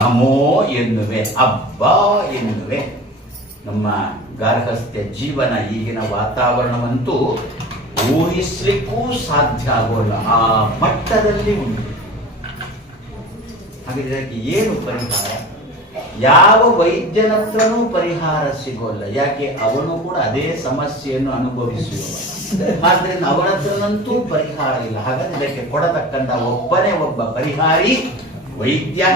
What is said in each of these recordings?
ನಮೋ ಎನ್ನುವೆ, ಅಬ್ಬಾ ಎನ್ನುವೆ. ನಮ್ಮ ಗಾರ್ಹಸ್ಥ್ಯ ಜೀವನ ಈಗಿನ ವಾತಾವರಣವಂತೂ ಊಹಿಸ್ಲಿಕ್ಕೂ ಸಾಧ್ಯ ಆಗೋಲ್ಲ. ಆ ಮಟ್ಟದಲ್ಲಿ ಉಂಟು. ಹಾಗಾದ್ರೆ ಏನು ಪರಿಹಾರ? ಯಾವ ವೈದ್ಯನ ಹತ್ರನೂ ಪರಿಹಾರ ಸಿಗೋಲ್ಲ. ಯಾಕೆ? ಅವನು ಕೂಡ ಅದೇ ಸಮಸ್ಯೆಯನ್ನು ಅನುಭವಿಸುವ ಆದ್ರಿಂದ ಅವನ ಹತ್ರನಂತೂ ಪರಿಹಾರ ಇಲ್ಲ. ಹಾಗಾದ್ರೆ ಇದಕ್ಕೆ ಕೊಡತಕ್ಕಂಥ ಒಬ್ಬನೇ ಒಬ್ಬ ಪರಿಹಾರಿ ವೈದ್ಯ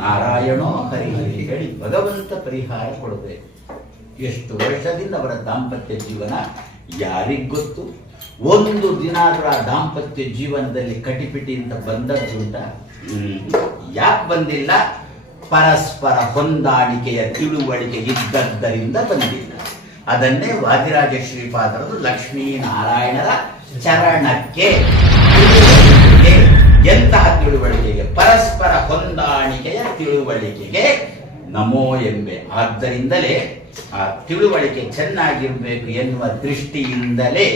ನಾರಾಯಣೋ ಹರಿಹರಿ ಹೇಳಿ ಭಗವಂತ ಪರಿಹಾರ ಕೊಡಬೇಕು. ಎಷ್ಟು ವರ್ಷದಿಂದ ಅವರ ದಾಂಪತ್ಯ ಜೀವನ? ಯಾರಿಗ್ ಗೊತ್ತು? ಒಂದು ದಿನ ಆ ದಾಂಪತ್ಯ ಜೀವನದಲ್ಲಿ ಕಟಿಪಿಟಿ ಅಂತ ಬಂದದ್ದುಂಟ ಯಾಕೆ ಬಂದಿಲ್ಲ? ಪರಸ್ಪರ ಹೊಂದಾಣಿಕೆಯ ತಿಳುವಳಿಕೆ ಇದ್ದದ್ದರಿಂದ ಬಂದಿಲ್ಲ. ಅದನ್ನೇ ವಾದಿರಾಜ ಶ್ರೀಪಾದರದು ಲಕ್ಷ್ಮೀನಾರಾಯಣರ ಚರಣಕ್ಕೆ. ಎಂತಹ ತಿಳುವಳಿಕೆಗೆ? ಪರಸ್ಪರ ಹೊಂದಾಣಿಕೆಯ ತಿಳುವಳಿಕೆಗೆ ನಮೋ ಎಂಬೆ. ಆದ್ದರಿಂದಲೇ ಆ ತಿಳುವಳಿಕೆ ಚೆನ್ನಾಗಿರ್ಬೇಕು ಎನ್ನುವ ದೃಷ್ಟಿಯಿಂದಲೇ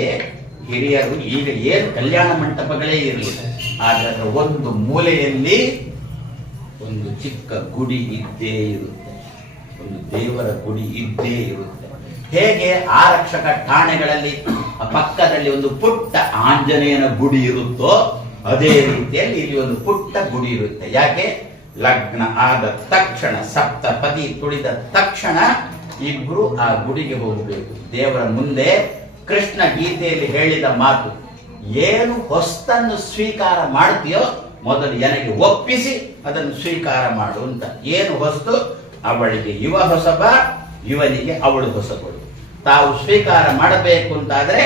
ಹಿರಿಯರು ಈಗ ಏನು ಕಲ್ಯಾಣ ಮಂಟಪಗಳೇ ಇರಲಿ, ಆದರೆ ಒಂದು ಮೂಲೆಯಲ್ಲಿ ಒಂದು ಚಿಕ್ಕ ಗುಡಿ ಇದ್ದೇ ಇರುತ್ತೆ. ಒಂದು ದೇವರ ಗುಡಿ ಇದ್ದೇ ಇರುತ್ತೆ. ಹೇಗೆ ಆರಕ್ಷಕ ಠಾಣೆಗಳಲ್ಲಿ ಪಕ್ಕದಲ್ಲಿ ಒಂದು ಪುಟ್ಟ ಆಂಜನೇಯನ ಗುಡಿ ಇರುತ್ತೋ ಅದೇ ರೀತಿಯಲ್ಲಿ ಇಲ್ಲಿ ಒಂದು ಪುಟ್ಟ ಗುಡಿ ಇರುತ್ತೆ. ಯಾಕೆ? ಲಗ್ನ ಆದ ತಕ್ಷಣ, ಸಪ್ತಪದಿ ತುಳಿದ ತಕ್ಷಣ ಇಬ್ರು ಆ ಗುಡಿಗೆ ಹೋಗಬೇಕು. ದೇವರ ಮುಂದೆ ಕೃಷ್ಣ ಗೀತೆಯಲ್ಲಿ ಹೇಳಿದ ಮಾತು, ಏನು ಹೊಸ್ತನ್ನು ಸ್ವೀಕಾರ ಮಾಡ್ತೀಯೋ ಮೊದಲು ಎನಗೆ ಒಪ್ಪಿಸಿ, ಅದನ್ನು ಸ್ವೀಕಾರ ಮಾಡು ಅಂತ. ಏನು ಹೊಸ್ತು? ಅವಳಿಗೆ ಯುವ ಹೊಸಬ ಇವನಿಗೆ ಅವಳು ಹೊಸಬಳು ತಾವು ಸ್ವೀಕಾರ ಮಾಡಬೇಕು ಅಂತಾದರೆ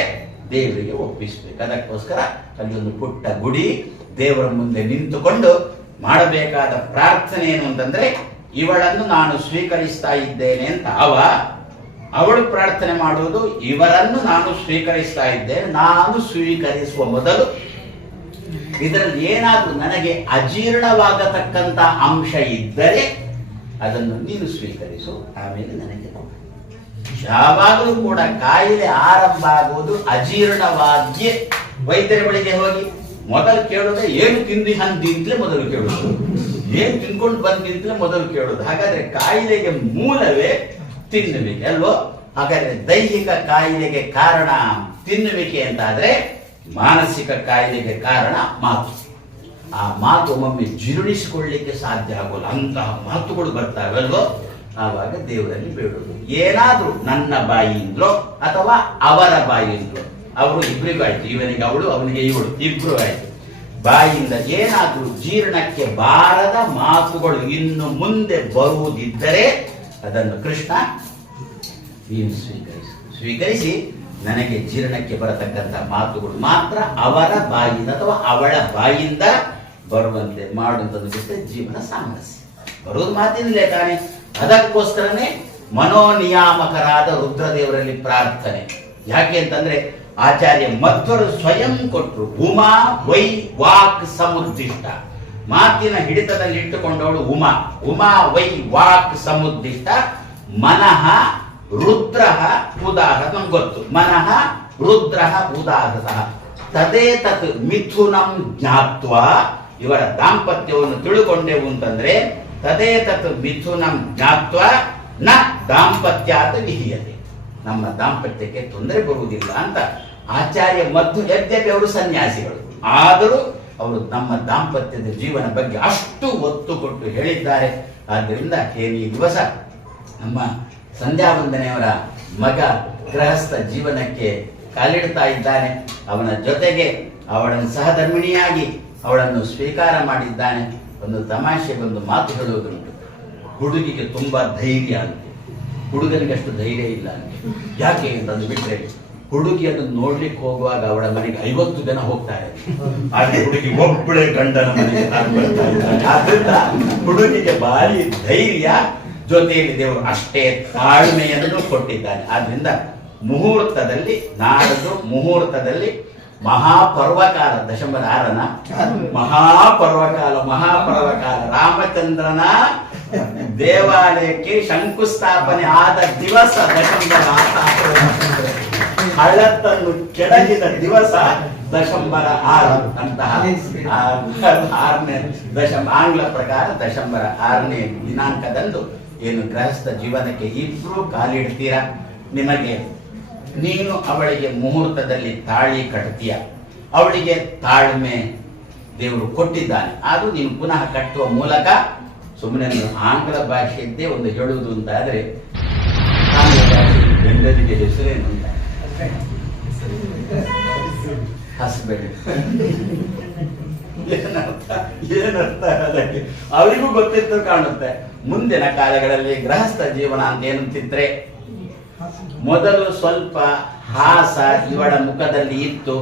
ದೇವರಿಗೆ ಒಪ್ಪಿಸಬೇಕು. ಅದಕ್ಕೋಸ್ಕರ ಅಲ್ಲಿ ಒಂದು ಪುಟ್ಟ ಗುಡಿ ದೇವರ ಮುಂದೆ ನಿಂತುಕೊಂಡು ಮಾಡಬೇಕಾದ ಪ್ರಾರ್ಥನೆ ಏನು ಅಂತಂದ್ರೆ, ಇವಳನ್ನು ನಾನು ಸ್ವೀಕರಿಸ್ತಾ ಇದ್ದೇನೆ ಅಂತ ಅವ, ಅವಳು ಪ್ರಾರ್ಥನೆ ಮಾಡುವುದು, ಇವರನ್ನು ನಾನು ಸ್ವೀಕರಿಸ್ತಾ ಇದ್ದೇನೆ, ನಾನು ಸ್ವೀಕರಿಸುವ ಮೊದಲು ಇದರಲ್ಲಿ ಏನಾದರೂ ನನಗೆ ಅಜೀರ್ಣವಾಗತಕ್ಕಂತ ಅಂಶ ಇದ್ದರೆ ಅದನ್ನು ನೀನು ಸ್ವೀಕರಿಸು, ಆಮೇಲೆ ನನಗೆ. ಯಾವಾಗಲೂ ಕೂಡ ಕಾಯಿಲೆ ಆರಂಭ ಆಗುವುದು ಅಜೀರ್ಣವಾದ್ಯೆ ವೈದ್ಯರ ಬಳಿಗೆ ಹೋಗಿ, ಮೊದಲು ಕೇಳೋದೇ ಏನು ತಿಂದಿ ಹಂದಿಂತಲೇ ಮೊದಲು ಕೇಳೋದು. ಏನು ತಿನ್ಕೊಂಡು ಬಂದಿಂತಲೇ ಮೊದಲು ಕೇಳೋದು. ಹಾಗಾದ್ರೆ ಕಾಯಿಲೆಗೆ ಮೂಲವೇ ತಿನ್ನುವಿಕೆ, ಅಲ್ವೋ? ಹಾಗಾದ್ರೆ ದೈಹಿಕ ಕಾಯಿಲೆಗೆ ಕಾರಣ ತಿನ್ನುವಿಕೆ ಅಂತಾದ್ರೆ ಮಾನಸಿಕ ಕಾಯಿಲೆಗೆ ಕಾರಣ ಮಾತು. ಆ ಮಾತು ಒಮ್ಮೆ ಜೀರ್ಣಿಸಿಕೊಳ್ಳಿಕ್ಕೆ ಸಾಧ್ಯ ಆಗೋಲ್ಲ. ಅಂತಹ ಮಾತುಗಳು ಬರ್ತಾವೆ, ಅಲ್ವೋ? ಆವಾಗ ದೇವರಲ್ಲಿ ಬೇಡೋದು. ಏನಾದ್ರೂ ನನ್ನ ಬಾಯಿಯಿಂದಲೋ ಅಥವಾ ಅವರ ಬಾಯಿಯಿಂದಲೋ ಅವರು ಇಬ್ಬರಿಗೂ ಆಯ್ತು. ಇವನಿಗೆ ಅವಳು, ಅವನಿಗೆ ಇವಳು. ಇಬ್ರು ಆಯ್ತು. ಬಾಯಿಂದ ಏನಾದರೂ ಜೀರ್ಣಕ್ಕೆ ಬಾರದ ಮಾತುಗಳು ಇನ್ನು ಮುಂದೆ ಬರುವುದಿದ್ದರೆ ಅದನ್ನು ಕೃಷ್ಣ ನೀನು ಸ್ವೀಕರಿಸಿ. ಸ್ವೀಕರಿಸಿ ನನಗೆ ಜೀರ್ಣಕ್ಕೆ ಬರತಕ್ಕಂಥ ಮಾತುಗಳು ಮಾತ್ರ ಅವರ ಬಾಯಿಂದ ಅಥವಾ ಅವಳ ಬಾಯಿಂದ ಬರುವಂತೆ ಮಾಡುವಂಥದ್ದು ಜೊತೆ ಜೀವನ ಸಾಮರಸ್ಯ. ಬರುವುದು ಮಾತಿನಲ್ಲೇ ತಾನೆ. ಅದಕ್ಕೋಸ್ಕರನೇ ಮನೋನಿಯಾಮಕರಾದ ರುದ್ರದೇವರಲ್ಲಿ ಪ್ರಾರ್ಥನೆ. ಯಾಕೆ ಅಂತಂದ್ರೆ ಆಚಾರ್ಯ ಮಧ್ವರು ಸ್ವಯಂ ಕೊಟ್ಟರು ಉಮಾ ವೈ ವಾಕ್ ಸಮುದ್ದಿಷ್ಟ. ಮಾತಿನ ಹಿಡಿತದಲ್ಲಿ ಇಟ್ಟುಕೊಂಡವಳು ಉಮಾ. ಉಮಾ ವೈ ವಾಕ್ ಸಮುದ್ದಿಷ್ಟ. ಮನಃ ರುದ್ರ ಉದಾಹ ಗೊತ್ತು. ಮನಃ ರುದ್ರ ಉದಾಹೃತ ತದೇ ತತ್ ಮಿಥುನಂ ಜ್ಞಾತ್ವ. ಇವರ ದಾಂಪತ್ಯವನ್ನು ತಿಳುಕೊಂಡೆವು ಅಂತಂದ್ರೆ ತದೇ ತತ್ ಮಿಥುನಂ ಜ್ಞಾತ್ವ, ನ ದಾಂಪತ್ಯಾತ ವಿಹಿಯತೆ. ನಮ್ಮ ದಾಂಪತ್ಯಕ್ಕೆ ತೊಂದರೆ ಬರುವುದಿಲ್ಲ ಅಂತ. ಆಚಾರ್ಯ ಮತ್ತು ಯದ್ಯಪಿ ಅವರು ಸನ್ಯಾಸಿಗಳು. ಆದರೂ ಅವರು ನಮ್ಮ ದಾಂಪತ್ಯದ ಜೀವನ ಬಗ್ಗೆ ಅಷ್ಟು ಒತ್ತು ಕೊಟ್ಟು ಹೇಳಿದ್ದಾರೆ. ಆದ್ದರಿಂದ ಈ ದಿವಸ ನಮ್ಮ ಸಂಧ್ಯಾ ವಂದನೆಯವರ ಮಗ ಗೃಹಸ್ಥ ಜೀವನಕ್ಕೆ ಕಾಲಿಡ್ತಾ ಇದ್ದಾನೆ. ಅವನ ಜೊತೆಗೆ ಅವಳನ್ನು ಸಹಧರ್ಮಿಣಿಯಾಗಿ ಅವಳನ್ನು ಸ್ವೀಕಾರ ಮಾಡಿದ್ದಾನೆ. ಒಂದು ತಮಾಷೆ, ಒಂದು ಮಾತು ಹೇಳುವುದುಂಟು. ಹುಡುಗಿಗೆ ತುಂಬಾ ಧೈರ್ಯ ಅಂತೆ. ಹುಡುಗನಿಗೆ ಅಷ್ಟು ಧೈರ್ಯ ಇಲ್ಲ ಯಾಕೆ ಅಂತಂದು ಹುಡುಗಿಯನ್ನು ನೋಡ್ಲಿಕ್ಕೆ ಹೋಗುವಾಗ ಅವಳ ಮನೆಗೆ ಐವತ್ತು ಜನ ಹೋಗ್ತಾರೆ. ಆದ್ರೆ ಹುಡುಗಿ ಒಬ್ಬಳೆ ಗಂಡನ ಮನೆಗೆ ಆದ್ರಿಂದ ಹುಡುಗಿಗೆ ಬಾರಿ ಧೈರ್ಯ, ಜೊತೆಯಲ್ಲಿ ದೇವರು ಅಷ್ಟೇ ತಾಳ್ಮೆಯನ್ನು ಕೊಟ್ಟಿದ್ದಾನೆ. ಆದ್ರಿಂದ ಮುಹೂರ್ತದಲ್ಲಿ ನಾಡದು ಮುಹೂರ್ತದಲ್ಲಿ ಮಹಾಪರ್ವಕಾಲ ದಶಂಬರ ಆರನ ಮಹಾಪರ್ವಕಾಲ ಮಹಾಪರ್ವಕಾಲ. ರಾಮಚಂದ್ರನ ದೇವಾಲಯಕ್ಕೆ ಶಂಕುಸ್ಥಾಪನೆ ಆದ ದಿವಸ ದಶಂಬರ ಆರ ಹಳತ್ತನ್ನು ಕೆಡಗಿದ ದಿವಸ ದಶಂಬರ ಆರು ಅಂತ ಆರನೇ ದಶಂ ಆಂಗ್ಲ ಪ್ರಕಾರ ದಶಂಬರ ಆರನೇ ದಿನಾಂಕದಂದು ಏನು ಗೃಹಸ್ಥ ಜೀವನಕ್ಕೆ ಇಬ್ರು ಕಾಲಿಡ್ತೀರ? ನಿಮಗೆ ನೀನು ಅವಳಿಗೆ ಮುಹೂರ್ತದಲ್ಲಿ ತಾಳಿ ಕಟ್ತೀಯ. ಅವಳಿಗೆ ತಾಳ್ಮೆ ದೇವರು ಕೊಟ್ಟಿದ್ದಾನೆ. ಅದು ನೀನು ಪುನಃ ಕಟ್ಟುವ ಮೂಲಕ ಸುಮ್ಮನೆ ನೀವು ಆಂಗ್ಲ ಭಾಷೆಯದ್ದೇ ಒಂದು ಹೇಳುವುದು ಅಂತ ಆದರೆ, ಆಂಗ್ಲ ಭಾಷೆ ಗಂಡನಿಗೆ ಹೆಸರೇನು ಅಂತ ಏನರ್ಥ? ಅದಕ್ಕೆ ಅವರಿಗೂ ಗೊತ್ತಿತ್ತು ಕಾಣುತ್ತೆ. ಮುಂದಿನ ಕಾಲಗಳಲ್ಲಿ ಗೃಹಸ್ಥ ಜೀವನ ಅಂತ ಏನಂತಿದ್ರೆ ಮೊದಲು ಸ್ವಲ್ಪ ಹಾಸ ಇವಳ ಮುಖದಲ್ಲಿ ಇತ್ತು.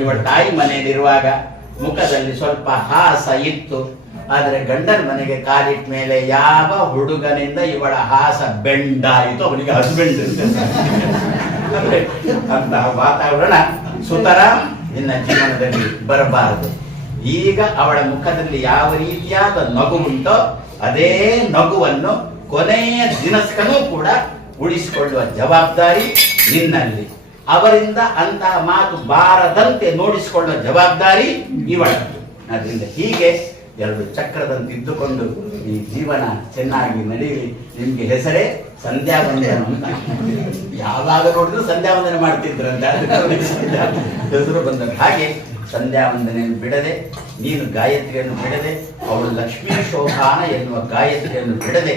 ಇವಳ ತಾಯಿ ಮನೆಯಲ್ಲಿರುವಾಗ ಮುಖದಲ್ಲಿ ಸ್ವಲ್ಪ ಹಾಸ ಇತ್ತು. ಆದರೆ ಗಂಡನ ಮನೆಗೆ ಕಾಲಿಟ್ಟ ಮೇಲೆ ಯಾವ ಹುಡುಗನಿಂದ ಇವಳ ಹಾಸ ಬೆಂಡಾಯಿತು? ಅವನಿಗೆ ಹಸ್ಬೆಂಡ್ ಅಂತಹ ವಾತಾವರಣ ಸುತರ ನಿನ್ನ ಜೀವನದಲ್ಲಿ ಬರಬಾರದು. ಈಗ ಅವಳ ಮುಖದಲ್ಲಿ ಯಾವ ರೀತಿಯಾದ ನಗು ಉಂಟೋ, ಅದೇ ನಗುವನ್ನು ಕೊನೆಯ ದಿನಸ್ಕನೂ ಕೂಡ ಉಳಿಸಿಕೊಳ್ಳುವ ಜವಾಬ್ದಾರಿ ನಿನ್ನಲ್ಲಿ. ಅವರಿಂದ ಅಂತಹ ಮಾತು ಬಾರದಂತೆ ನೋಡಿಸಿಕೊಳ್ಳುವ ಜವಾಬ್ದಾರಿ ಇವಳದ್ದು. ಅದರಿಂದ ಹೀಗೆ ಎರಡು ಚಕ್ರದಂತಿದ್ದುಕೊಂಡು ಈ ಜೀವನ ಚೆನ್ನಾಗಿ ನಡೆಯಲಿ. ನಿಮಗೆ ಹೆಸರೇ ಸಂಧ್ಯಾ ವಂದನ ಯಾವಾಗ ನೋಡಿದ್ರು ಸಂಧ್ಯಾ ವಂದನೆ ಮಾಡ್ತಿದ್ರಂತ ಹೆಸರು ಬಂದ ಹಾಗೆ ಸಂಧ್ಯಾ ವಂದನೆಯನ್ನು ಬಿಡದೆ, ನೀನು ಗಾಯತ್ರಿಯನ್ನು ಬಿಡದೆ, ಅವಳು ಲಕ್ಷ್ಮೀ ಶೋಭಾನ ಎನ್ನುವ ಗಾಯತ್ರಿಯನ್ನು ಬಿಡದೆ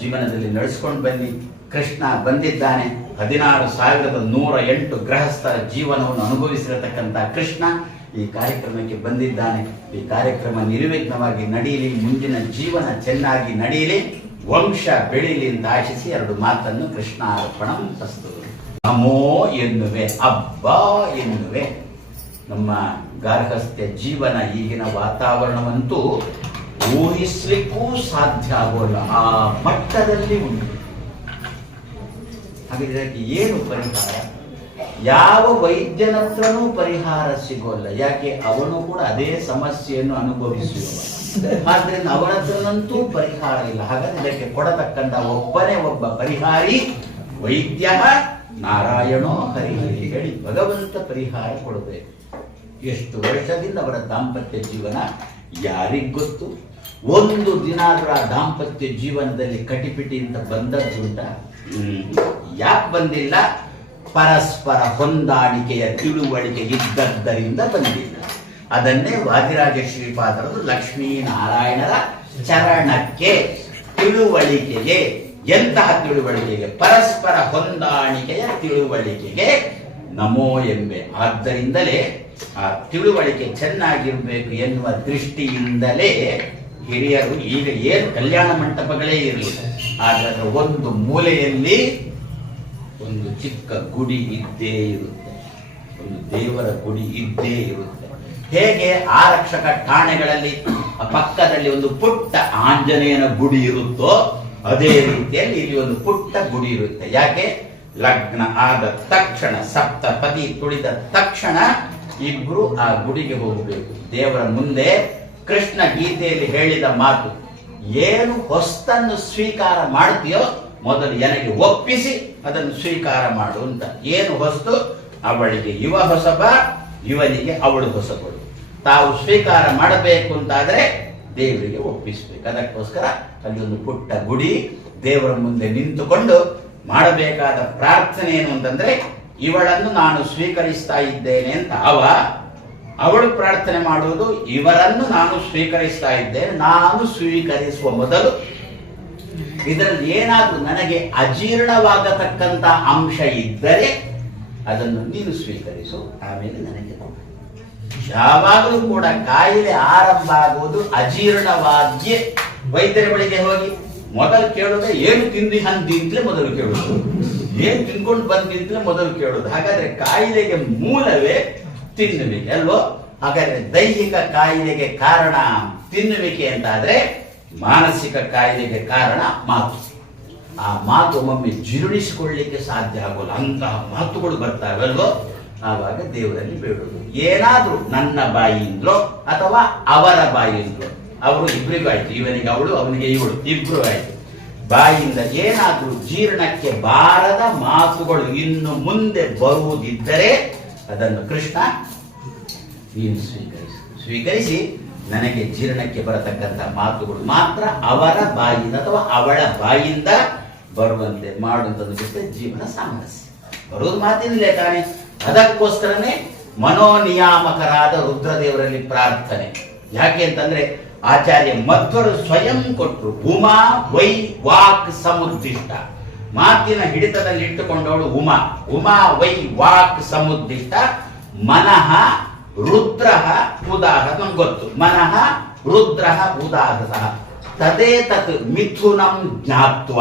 ಜೀವನದಲ್ಲಿ ನಡೆಸ್ಕೊಂಡು ಬನ್ನಿ. ಕೃಷ್ಣ ಬಂದಿದ್ದಾನೆ. ಹದಿನಾರು ಸಾವಿರದ ನೂರ ಎಂಟು ಗೃಹಸ್ಥರ ಜೀವನವನ್ನು ಅನುಭವಿಸಿರತಕ್ಕಂಥ ಕೃಷ್ಣ ಈ ಕಾರ್ಯಕ್ರಮಕ್ಕೆ ಬಂದಿದ್ದಾನೆ. ಈ ಕಾರ್ಯಕ್ರಮ ನಿರ್ವಿಘ್ನವಾಗಿ ನಡೆಯಲಿ, ಮುಂದಿನ ಜೀವನ ಚೆನ್ನಾಗಿ ನಡೆಯಲಿ. ವಂಶ ಬೆಳಿಲಿಂದ ಆಶಿಸಿ ಎರಡು ಮಾತನ್ನು ಕೃಷ್ಣಾರ್ಪಣ ತಸ್ತು. ನಮೋ ಎನ್ನುವೆ, ಅಬ್ಬ ಎನ್ನುವೆ. ನಮ್ಮ ಗಾರ್ಹಸ್ಥ್ಯ ಜೀವನ ಈಗಿನ ವಾತಾವರಣವಂತೂ ಊಹಿಸ್ಲಿಕ್ಕೂ ಸಾಧ್ಯ ಆಗೋಲ್ಲ. ಆ ಮಟ್ಟದಲ್ಲಿ ಉಂಟು. ಹಾಗೆ ಇದಕ್ಕೆ ಏನು ಪರಿಹಾರ? ಯಾವ ವೈದ್ಯನತ್ರನೂ ಪರಿಹಾರ ಸಿಗೋಲ್ಲ. ಯಾಕೆ? ಅವನು ಕೂಡ ಅದೇ ಸಮಸ್ಯೆಯನ್ನು ಅನುಭವಿಸುವ ಆದ್ರಿಂದ ಅವರತ್ರನಂತೂ ಪರಿಹಾರ ಇಲ್ಲ. ಹಾಗಾದ್ರೆ ಇದಕ್ಕೆ ಕೊಡತಕ್ಕಂತ ಒಬ್ಬನೇ ಒಬ್ಬ ಪರಿಹಾರಿ ವೈದ್ಯ ನಾರಾಯಣೋ ಹರಿ ಹೇಳಿ ಭಗವಂತ ಪರಿಹಾರ ಕೊಡಬೇಕು. ಎಷ್ಟು ವರ್ಷದಿಂದ ಅವರ ದಾಂಪತ್ಯ ಜೀವನ? ಯಾರಿಗ್ ಗೊತ್ತು? ಒಂದು ದಿನ ಅದರ ದಾಂಪತ್ಯ ಜೀವನದಲ್ಲಿ ಕಟಿಪಿಟಿ ಅಂತ ಬಂದದ್ದುಂಟ ಯಾಕೆ ಬಂದಿಲ್ಲ? ಪರಸ್ಪರ ಹೊಂದಾಣಿಕೆಯ ತಿಳುವಳಿಕೆ ಇದ್ದದ್ದರಿಂದ ಬಂದಿಲ್ಲ. ಅದನ್ನೇ ವಾದಿರಾಜ ಶ್ರೀಪಾದರದು ಲಕ್ಷ್ಮೀನಾರಾಯಣರ ಚರಣಕ್ಕೆ ತಿಳುವಳಿಕೆಗೆ, ಎಂತಹ ತಿಳುವಳಿಕೆಗೆ? ಪರಸ್ಪರ ಹೊಂದಾಣಿಕೆಯ ತಿಳುವಳಿಕೆಗೆ ನಮೋ ಎಂಬೆ. ಆದ್ದರಿಂದಲೇ ಆ ತಿಳುವಳಿಕೆ ಚೆನ್ನಾಗಿರಬೇಕು ಎನ್ನುವ ದೃಷ್ಟಿಯಿಂದಲೇ ಹಿರಿಯರು ಈಗ ಏನು ಕಲ್ಯಾಣ ಮಂಟಪಗಳೇ ಇರಲಿ, ಆದರೆ ಒಂದು ಮೂಲೆಯಲ್ಲಿ ಒಂದು ಚಿಕ್ಕ ಗುಡಿ ಇದ್ದೇ ಇರುತ್ತೆ. ಒಂದು ದೇವರ ಗುಡಿ ಇದ್ದೇ ಇರುತ್ತೆ. ಹೇಗೆ ಆರಕ್ಷಕ ಠಾಣೆಗಳಲ್ಲಿ ಪಕ್ಕದಲ್ಲಿ ಒಂದು ಪುಟ್ಟ ಆಂಜನೇಯನ ಗುಡಿ ಇರುತ್ತೋ ಅದೇ ರೀತಿಯಲ್ಲಿ ಇಲ್ಲಿ ಒಂದು ಪುಟ್ಟ ಗುಡಿ ಇರುತ್ತೆ. ಯಾಕೆ? ಲಗ್ನ ಆದ ತಕ್ಷಣ, ಸಪ್ತಪದಿ ತುಳಿದ ತಕ್ಷಣ ಇಬ್ರು ಆ ಗುಡಿಗೆ ಹೋಗಬೇಕು. ದೇವರ ಮುಂದೆ ಕೃಷ್ಣ ಗೀತೆಯಲ್ಲಿ ಹೇಳಿದ ಮಾತು, ಏನು ಹೊಸ್ತನ್ನು ಸ್ವೀಕಾರ ಮಾಡ್ತೀಯೋ ಮೊದಲು ಎನಗೆ ಒಪ್ಪಿಸಿ, ಅದನ್ನು ಸ್ವೀಕಾರ ಮಾಡು ಅಂತ. ಏನು ಹೊಸ್ತು? ಅವಳಿಗೆ ಯುವ ಹೊಸಬ, ಇವನಿಗೆ ಅವಳು ಹೊಸಬಳು. ತಾವು ಸ್ವೀಕಾರ ಮಾಡಬೇಕು ಅಂತಾದರೆ ದೇವರಿಗೆ ಒಪ್ಪಿಸಬೇಕು. ಅದಕ್ಕೋಸ್ಕರ ಅಲ್ಲಿ ಒಂದು ಪುಟ್ಟ ಗುಡಿ ದೇವರ ಮುಂದೆ ನಿಂತುಕೊಂಡು ಮಾಡಬೇಕಾದ ಪ್ರಾರ್ಥನೆ ಏನು ಅಂತಂದ್ರೆ, ಇವಳನ್ನು ನಾನು ಸ್ವೀಕರಿಸ್ತಾ ಇದ್ದೇನೆ ಅಂತ. ಅವ, ಅವಳು ಪ್ರಾರ್ಥನೆ ಮಾಡುವುದು, ಇವರನ್ನು ನಾನು ಸ್ವೀಕರಿಸ್ತಾ ಇದ್ದೇನೆ, ನಾನು ಸ್ವೀಕರಿಸುವ ಮೊದಲು ಇದರಲ್ಲಿ ಏನಾದ್ರೂ ನನಗೆ ಅಜೀರ್ಣವಾಗತಕ್ಕಂತ ಅಂಶ ಇದ್ದರೆ ಅದನ್ನು ನೀನು ಸ್ವೀಕರಿಸು, ಆಮೇಲೆ ನನಗೆ ಕೊಡು. ಯಾವಾಗಲೂ ಕೂಡ ಕಾಯಿಲೆ ಆರಂಭ ಆಗುವುದು ಅಜೀರ್ಣವಾದ್ಯೆ ವೈದ್ಯರ ಬಳಿಗೆ ಹೋಗಿ. ಮೊದಲು ಕೇಳೋದು ಏನು ತಿಂದಿ ಹಂದಿ ಅಂತಲೇ ಮೊದಲು ಕೇಳೋದು. ಏನ್ ತಿನ್ಕೊಂಡು ಬಂದಿಂತಲೇ ಮೊದಲು ಕೇಳೋದು. ಹಾಗಾದ್ರೆ ಕಾಯಿಲೆಗೆ ಮೂಲವೇ ತಿನ್ನುವಿಕೆ ಅಲ್ವೋ? ಹಾಗಾದ್ರೆ ದೈಹಿಕ ಕಾಯಿಲೆಗೆ ಕಾರಣ ತಿನ್ನುವಿಕೆ ಅಂತಾದ್ರೆ ಮಾನಸಿಕ ಕಾಯಿಲೆಗೆ ಕಾರಣ ಮಾತು. ಆ ಮಾತು ಒಮ್ಮೊಮ್ಮೆ ಜೀರ್ಣಿಸಿಕೊಳ್ಳಿಕ್ಕೆ ಸಾಧ್ಯ ಆಗೋಲ್ಲ. ಅಂತಹ ಮಾತುಗಳು ಬರ್ತಾವೆ ಅಲ್ವೋ? ಆವಾಗ ದೇವರಲ್ಲಿ ಬೇಡೋದು. ಏನಾದರೂ ನನ್ನ ಬಾಯಿಯಿಂದಲೋ ಅಥವಾ ಅವರ ಬಾಯಿಯಿಂದಲೋ ಅವರು ಇಬ್ಬರಿಗೂ ಆಯ್ತು. ಇವನಿಗೆ ಅವಳು, ಅವನಿಗೆ ಇವಳು. ಇಬ್ರು ಆಯ್ತು. ಬಾಯಿಂದ ಏನಾದರೂ ಜೀರ್ಣಕ್ಕೆ ಬಾರದ ಮಾತುಗಳು ಇನ್ನು ಮುಂದೆ ಬರುವುದಿದ್ದರೆ ಅದನ್ನು ಕೃಷ್ಣ ನೀನು ಸ್ವೀಕರಿಸು. ಸ್ವೀಕರಿಸಿ ನನಗೆ ಜೀರ್ಣಕ್ಕೆ ಬರತಕ್ಕಂಥ ಮಾತುಗಳು ಮಾತ್ರ ಅವರ ಬಾಯಿಂದ ಅಥವಾ ಅವಳ ಬಾಯಿಂದ ಬರುವಂತೆ ಮಾಡುವಂಥದ್ದು ಜೀವನ ಸಾಮರಸ್ಯ. ಬರುವುದು ಮಾತಿನಲ್ಲೇ ತಾನೆ. ಅದಕ್ಕೋಸ್ಕರನೇ ಮನೋನಿಯಾಮಕರಾದ ರುದ್ರದೇವರಲ್ಲಿ ಪ್ರಾರ್ಥನೆ. ಯಾಕೆ ಅಂತಂದ್ರೆ ಆಚಾರ್ಯ ಮಧ್ವರು ಸ್ವಯಂ ಕೊಟ್ಟರು ಉಮಾ ವೈ ವಾಕ್ ಸಮುದ್ದಿಷ್ಟ. ಮಾತಿನ ಹಿಡಿತದಲ್ಲಿ ಇಟ್ಟುಕೊಂಡವಳು ಉಮಾ. ಉಮಾ ವೈ ವಾಕ್ ಸಮುದ್ದಿಷ್ಟ. ಮನಃ ರುದ್ರ ಉದಾಹ ನಮ್ಗೆ ಗೊತ್ತು. ಮನಃ ರುದ್ರ ಉದಾಹ ತದೇ ತತ್ ಮಿಥುನಂ ಜ್ಞಾತ್ವ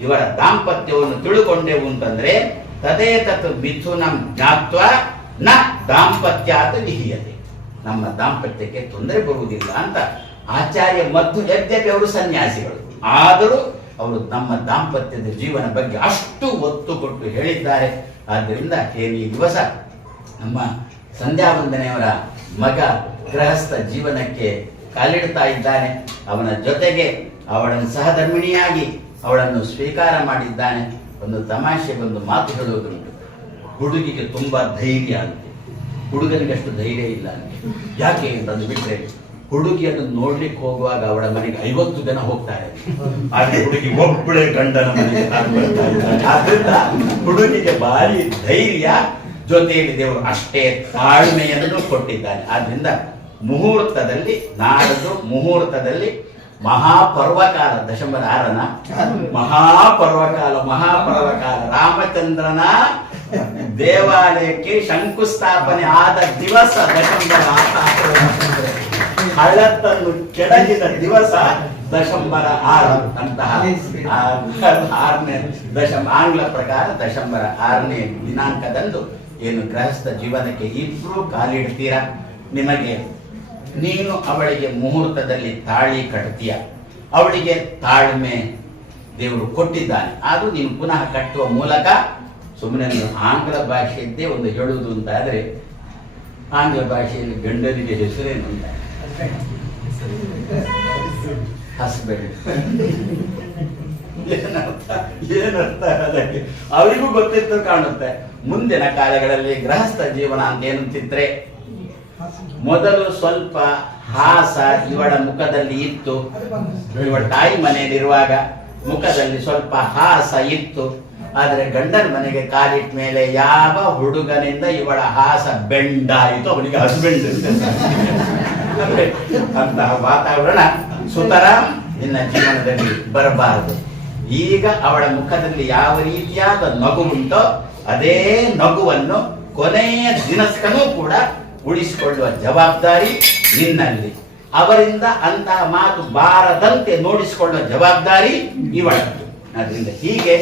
ಇವರ ದಾಂಪತ್ಯವನ್ನು ತಿಳುಕೊಂಡೆವು ಅಂತಂದ್ರೆ ತದೇ ತತ್ ಮಿಥುನಂ ಜ್ಞಾತ್ವ ನ ದಾಂಪತ್ಯಾತ ವಿಹಿಯತೆ. ನಮ್ಮ ದಾಂಪತ್ಯಕ್ಕೆ ತೊಂದರೆ ಬರುವುದಿಲ್ಲ ಅಂತ ಆಚಾರ್ಯ ಮತ್ತು ಯದ್ಯಪಿ ಅವರು ಸನ್ಯಾಸಿಗಳು. ಆದರೂ ಅವರು ನಮ್ಮ ದಾಂಪತ್ಯದ ಜೀವನ ಬಗ್ಗೆ ಅಷ್ಟು ಒತ್ತು ಕೊಟ್ಟು ಹೇಳಿದ್ದಾರೆ. ಆದ್ದರಿಂದ ಈ ದಿವಸ, ನಮ್ಮ ಸಂಧ್ಯಾ ವಂದನೆಯವರ ಮಗ ಗೃಹಸ್ಥ ಜೀವನಕ್ಕೆ ಕಾಲಿಡ್ತಾ ಇದ್ದಾನೆ. ಅವನ ಜೊತೆಗೆ ಅವಳನ್ನು ಸಹಧರ್ಮಿಣಿಯಾಗಿ ಅವಳನ್ನು ಸ್ವೀಕಾರ ಮಾಡಿದ್ದಾನೆ. ಒಂದು ತಮಾಷೆ, ಒಂದು ಮಾತು ಹೇಳೋದುಂಟು ಹುಡುಗಿಗೆ ತುಂಬಾ ಧೈರ್ಯ ಅಂತೆ. ಹುಡುಗನಿಗೆ ಅಷ್ಟು ಧೈರ್ಯ ಇಲ್ಲ ಅಂತೆ. ಯಾಕೆ ಅಂತಂದು ಬಿಟ್ರೆ ಹುಡುಗಿಯನ್ನು ನೋಡ್ಲಿಕ್ಕೆ ಹೋಗುವಾಗ ಅವಳ ಮನೆಗೆ ಐವತ್ತು ಜನ ಹೋಗ್ತಾರೆ ಆದ್ರೆ ಹುಡುಗಿ ಒಬ್ಬಳೆ ಗಂಡನ ಮನೆಗೆ. ಆದ್ರಿಂದ ಹುಡುಗಿಗೆ ಭಾರಿ ಧೈರ್ಯ, ಜೊತೆಯಲ್ಲಿ ದೇವರು ಅಷ್ಟೇ ತಾಳ್ಮೆಯನ್ನು ಕೊಟ್ಟಿದ್ದಾನೆ. ಆದ್ರಿಂದ ಮುಹೂರ್ತದಲ್ಲಿ ನಾಡದು ಮುಹೂರ್ತದಲ್ಲಿ ಮಹಾಪರ್ವಕಾಲ ದಶಂಬರ ಆರನ? ಮಹಾಪರ್ವಕಾಲ ಮಹಾಪರ್ವಕಾಲ. ರಾಮಚಂದ್ರನ ದೇವಾಲಯಕ್ಕೆ ಶಂಕುಸ್ಥಾಪನೆ ಆದ ದಿವಸ ದಶಂಬರ ಹಳ್ಳತ್ತನ್ನು ಕೆಡಗಿದ ದಿವಸ ದಶಂಬರ ಆರು ಅಂತಹ ಆರನೇ ದಶಮ ಆಂಗ್ಲ ಪ್ರಕಾರ ದಶಂಬರ ಆರನೇ ದಿನಾಂಕದಂದು ಏನು ಗೃಹಸ್ಥ ಜೀವನಕ್ಕೆ ಇಬ್ರು ಕಾಲಿಡ್ತೀರಾ? ನಿಮಗೆ ನೀನು ಅವಳಿಗೆ ಮುಹೂರ್ತದಲ್ಲಿ ತಾಳಿ ಕಟ್ತೀಯ. ಅವಳಿಗೆ ತಾಳ್ಮೆ ದೇವರು ಕೊಟ್ಟಿದ್ದಾನೆ. ಅದು ನೀನು ಪುನಃ ಕಟ್ಟುವ ಮೂಲಕ ಸುಮ್ಮನೆ ಆಂಗ್ಲ ಭಾಷೆಯದ್ದೇ ಒಂದು ಹೇಳುವುದು ಅಂತ ಆದ್ರೆ ಆಂಗ್ಲ ಭಾಷೆಯಲ್ಲಿ ಗಂಡನಿಗೆ ಹೆಸರೇನು ಅಂತ? ಹಸ್ಬೆಂಡ್ ಏನರ್ಥ? ಏನರ್ಥ ಅವರಿಗೂ ಗೊತ್ತಿತ್ತು ಕಾಣುತ್ತೆ. ಮುಂದಿನ ಕಾಲಗಳಲ್ಲಿ ಗೃಹಸ್ಥ ಜೀವನ ಅಂತ ಏನಂತಿದ್ರೆ ಮೊದಲು ಸ್ವಲ್ಪ ಹಾಸ ಇವಳ ಮುಖದಲ್ಲಿ ಇತ್ತು. ಇವಳ ತಾಯಿ ಮನೆಯಲ್ಲಿರುವಾಗ ಮುಖದಲ್ಲಿ ಸ್ವಲ್ಪ ಹಾಸ ಇತ್ತು. ಆದ್ರೆ ಗಂಡನ ಮನೆಗೆ ಕಾಲಿಟ್ಟ ಮೇಲೆ ಯಾವ ಹುಡುಗನಿಂದ ಇವಳ ಹಾಸ ಬೆಂಡಾಯಿತು ಅವನಿಗೆ ಹಸ್ಬೆಂಡ್ ಅಂತ. ಅಂತಹ ವಾತಾವರಣ ಸುತರ ನಿನ್ನ ಜೀವನದಲ್ಲಿ ಬರಬಾರದು. ಈಗ ಅವಳ ಮುಖದಲ್ಲಿ ಯಾವ ರೀತಿಯಾದ ನಗು ಉಂಟೋ, ಅದೇ ನಗುವನ್ನು ಕೊನೆಯ ದಿನಸ್ಕನೂ ಕೂಡ ಉಳಿಸಿಕೊಳ್ಳುವ ಜವಾಬ್ದಾರಿ ನಿನ್ನಲ್ಲಿ. ಅವರಿಂದ ಅಂತಹ ಮಾತು ಬಾರದಂತೆ ನೋಡಿಸಿಕೊಳ್ಳುವ ಜವಾಬ್ದಾರಿ ಇವಳದ್ದು. ಅದರಿಂದ ಹೀಗೆ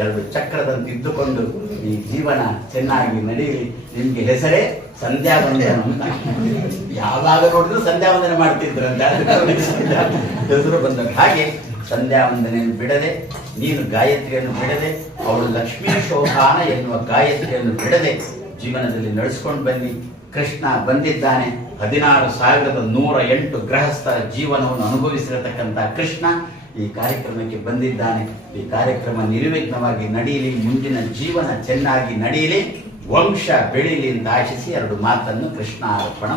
ಎರಡು ಚಕ್ರದಂತೆ ಇದ್ದುಕೊಂಡು ಈ ಜೀವನ ಚೆನ್ನಾಗಿ ನಡೆಯಲಿ. ನಿಮ್ಗೆ ಹೆಸರೇ ಸಂಧ್ಯಾ ವಂದನ ಅಂತ. ಯಾವಾಗ ನೋಡಿದ್ರು ಸಂಧ್ಯಾ ವಂದನೆ ಹೆಸರು ಬಂದ ಹಾಗೆ ಸಂಧ್ಯಾ ವಂದನೆಯನ್ನು ಬಿಡದೆ, ನೀನು ಗಾಯತ್ರಿಯನ್ನು ಬಿಡದೆ, ಅವಳು ಲಕ್ಷ್ಮೀ ಶೋಭಾನ ಎನ್ನುವ ಗಾಯತ್ರಿಯನ್ನು ಬಿಡದೆ ಜೀವನದಲ್ಲಿ ನಡೆಸ್ಕೊಂಡು ಬನ್ನಿ. ಕೃಷ್ಣ ಬಂದಿದ್ದಾನೆ. ಹದಿನಾರು ಸಾವಿರದ ನೂರ ಎಂಟು ಗೃಹಸ್ಥರ ಜೀವನವನ್ನು ಅನುಭವಿಸಿರತಕ್ಕಂಥ ಕೃಷ್ಣ ಈ ಕಾರ್ಯಕ್ರಮಕ್ಕೆ ಬಂದಿದ್ದಾನೆ. ಈ ಕಾರ್ಯಕ್ರಮ ನಿರ್ವಿಘ್ನವಾಗಿ ನಡೆಯಲಿ, ಮುಂದಿನ ಜೀವನ ಚೆನ್ನಾಗಿ ನಡೆಯಲಿ, ವಂಶ ಬೆಳೀಲಿ ಅಂತ ಆಶಿಸಿ ಎರಡು ಮಾತನ್ನು ಕೃಷ್ಣ ಅರ್ಪಣ